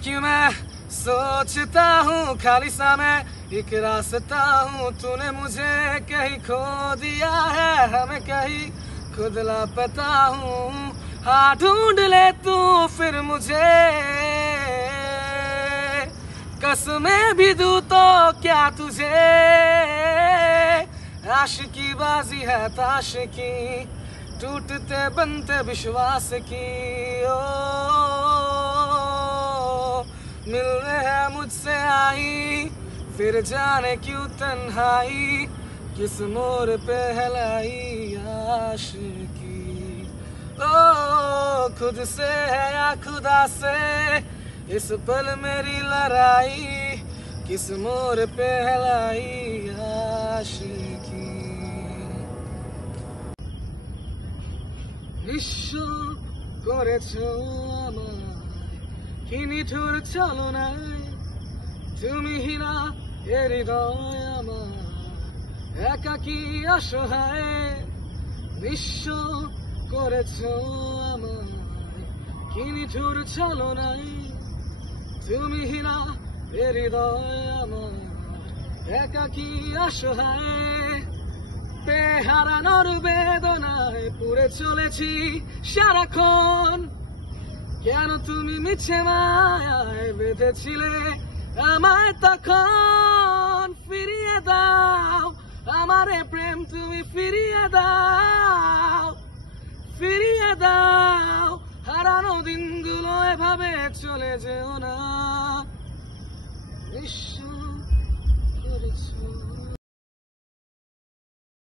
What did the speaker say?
क्यों मैं सोचता हूँ खाली सा मैं एक रास्ता हूँ, तूने मुझे कहीं खो दिया है, हमें कहीं खुद लापता हूँ। हाँ ढूंढ ले तू फिर मुझे, कसमें भी दूँ तो क्या तुझे, आशिकी बाजी है ताश की, टूटते बनते विश्वास की। ओ मिलने है मुझसे आई, फिर जाने क्यों तन्हाई, किस मोड़ पे हलाई आशिकी। ओ खुद से है या खुदा से इस पल मेरी लड़ाई, किस मोड़ पे हलाई आशिकी। বিশ্ব করেছ আমায় কি নিঠুর ছলনায়, তুমি হীরা এ হৃদয় আমার একাকী অসহায়। বিশ্ব করেছ আমায় কি নিঠুর ছলনায়, তুমি হীরা এ হৃদয় আমার একাকী অসহায়। হারানোর বেদনায় পুড়ে চলেছি সারাক্ষণ, কেন তুমি মিছে মায়ায় বেঁধেছিলে আমায় তখন। ফিরিয়ে দাও আমারে প্রেম, তুমি ফিরিয়ে দাও, ফিরিয়ে দাও। হারানো দিনগুলো এভাবে চলে যেও না, বিশ্ব করেছ।